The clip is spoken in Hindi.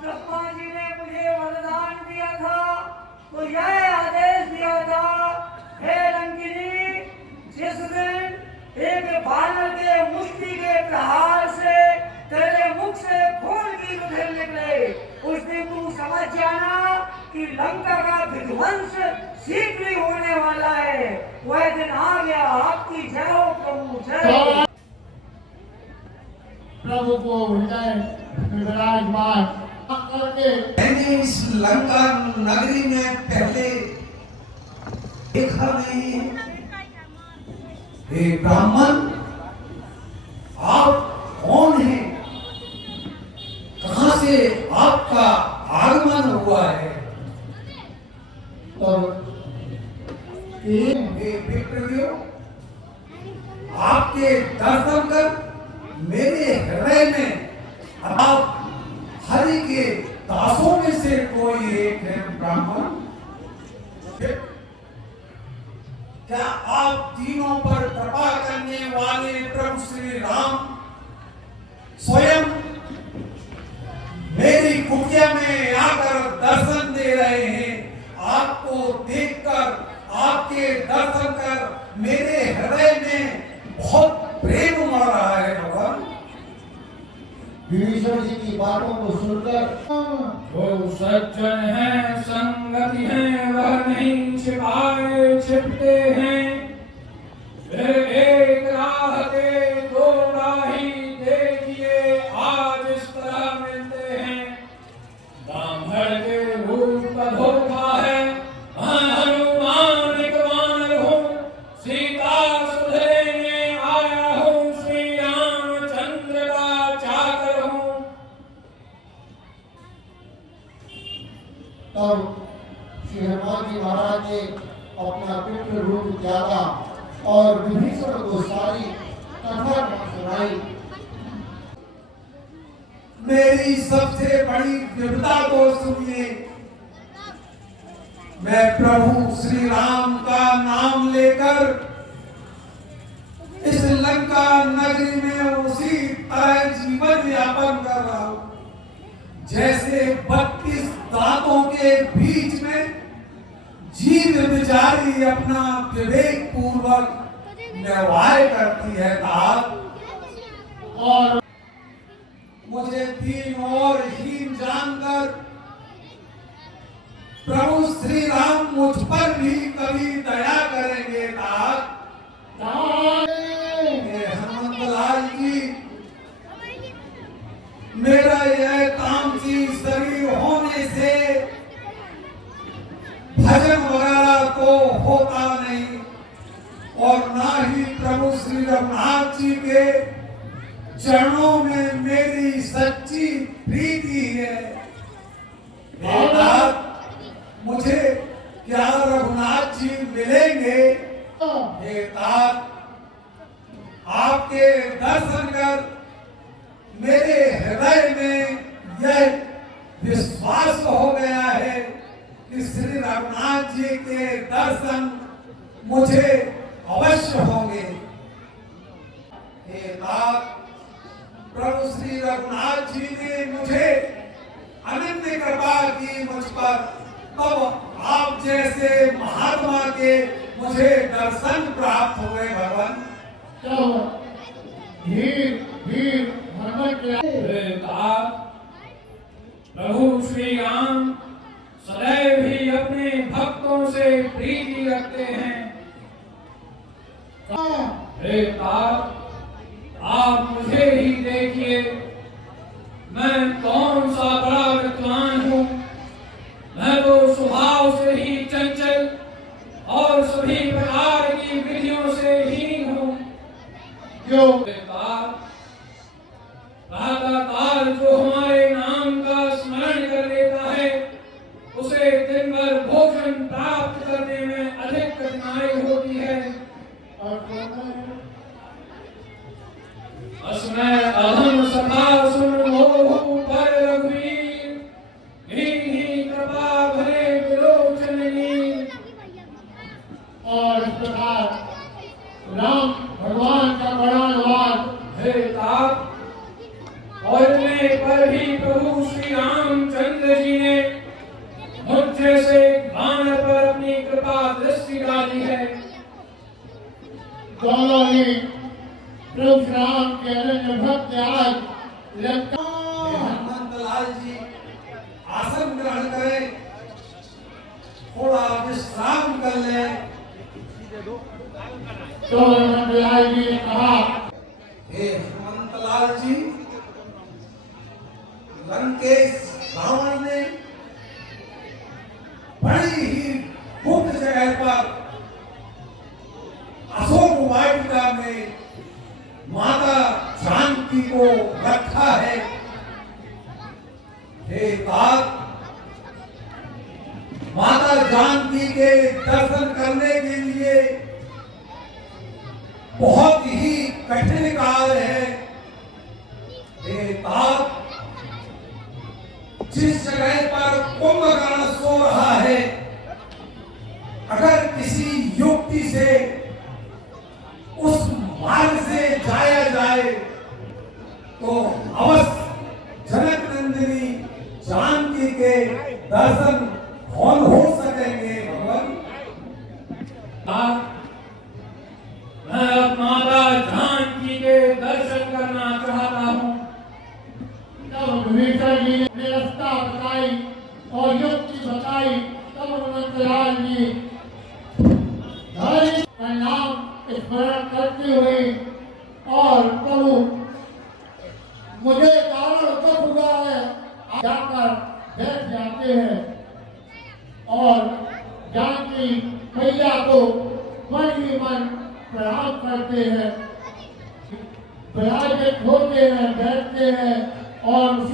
ब्रह्मा जी ने मुझे वरदान दिया था तो यह आदेश दिया था, हे लंकिनी, जिस दिन एक बानर के मुष्टि के प्रहार से तेरे मुख से खून की लुढ़ें निकले, उस दिन तू समझ जाना कि लंका का विध्वंस शीघ्र ही होने वाला है। वह दिन आ गया। आपकी जय हो प्रभु, जय हो। प्रभु को हृदय विराजमान करके मैंने इस लंका नगरी में पहले देखा नहीं। हे ब्राह्मण, आप कौन हैं? कहां से आपका आगमन हुआ है? तो हे विप्रियो, आपके दर्शन कर मेरे हृदय में आप हरि के दासों में से कोई एक है। ब्राह्मण, क्या आप तीनों पर कृपा करने वाले प्रभु श्री राम स्वयं मेरी कुटिया में आकर दर्शन दे रहे हैं? आपको देखकर, आपके दर्शन कर मेरे हृदय में बहुत प्रेम उमड़ रहा है। भगवान, विभीषण जी की बातों को सुनकर वो सज्जन है, संगति है, वह नहीं छिपाए छिपते हैं। वे एक राह के दो राही देखिए, आज इस तरह मिलते हैं। ब्राह्मण के रूप का धोखा है, हनुमान एक वानर हूँ, सीता सुधरने आया हूँ, श्री रामचंद्र का चाकर हूँ। तब श्री हनुमान जी महाराज ने अपना विप्र रूप त्यागा और विभीषण को सारी कथा सुनाई। मेरी सबसे बड़ी विपदा को सुनिए। मैं प्रभु श्री राम का नाम लेकर इस लंका नगरी में उसी तरह जीवन यापन कर रहा हूं जैसे 32 दांतों के बीच में जीव बेचारी अपना विवेक पूर्वक निर्वाह करती है। और मुझे दीन और हीन जानकर प्रभु श्री राम मुझ पर भी कभी दया करेंगे। हनुमंतलाल जी, मेरा यह तामसी शरीर होने से भजन वगैरह को होता नहीं और ना ही प्रभु श्री रघुनाथ जी के चरणों में मेरी सच्ची प्रीति है। मुझे क्या रघुनाथ जी मिलेंगे? हे तात, आपके दर्शन कर मेरे हृदय में यह विश्वास हो गया है कि श्री रघुनाथ जी के दर्शन मुझे अवश्य होंगे। हे तात, प्रभु श्री रघुनाथ जी ने मुझे अनन्य कृपा की मुझ पर, तब आप जैसे महात्मा के मुझे दर्शन प्राप्त हुए। भगवान, प्रभु श्री राम सदैव ही अपने भक्तों से प्रीति रखते हैं। हे तात, आप मुझे ही देखिए, मैं कौन सा बड़ा विद्वान हूँ। मैं तो स्वभाव से ही चंचल और सभी प्रकार की विधियों से हीन हूँ। क्यों? प्रातःकाल जो हमारे नाम का स्मरण कर लेता है, उसे दिन भर भोजन प्राप्त करने में अधिक कठिनाई होती है। असमय अहम सखा सुन मोह पर रघुवीर, ही कृपा भरे विलोचनी। और इस प्रकार राम भगवान का बड़ा अनुवाद हे तात, और इतने पर ही प्रभु श्री रामचंद्र जी ने मुझ जैसे वानर पर अपनी कृपा दृष्टि डाली है। दोनों ही प्रभु श्री राम के अनन्य भक्त आज लंका हनुमंतलाल जी आसन ग्रहण करें, थोड़ा विश्राम कर लें। तो हनुमंतलाल जी ने कहा, हे हनुमंतलाल जी, लंकेश रावण ने बड़ी ही गुप्त जगह पर अशोक वाटिका में माता जानकी को रखा है। हे तात, माता जानकी के दर्शन करने के लिए बहुत ही कठिन काल है। हे तात, जिस जगह पर कुंभकर्ण सो रहा है, अगर किसी युक्ति से उस मार्ग से जाया जाए तो अवश्य जनक नंदिनी जानकी के दर्शन कौन हो सकेंगे। भगवान, मैं अब माता जानकी के दर्शन करना चाहता हूँ। तब विभीषण जी ने रास्ता बताई और युक्ति बताई। तब हनुमंतलाल जी धैर्य का नाम स्मरण करते हुए और प्रभु मुझे कारण दुख हुआ है जाकर बैठ जाते हैं और जानकी मैया को मन ही मन प्रणाम करते हैं, विराजित होते हैं, बैठते हैं और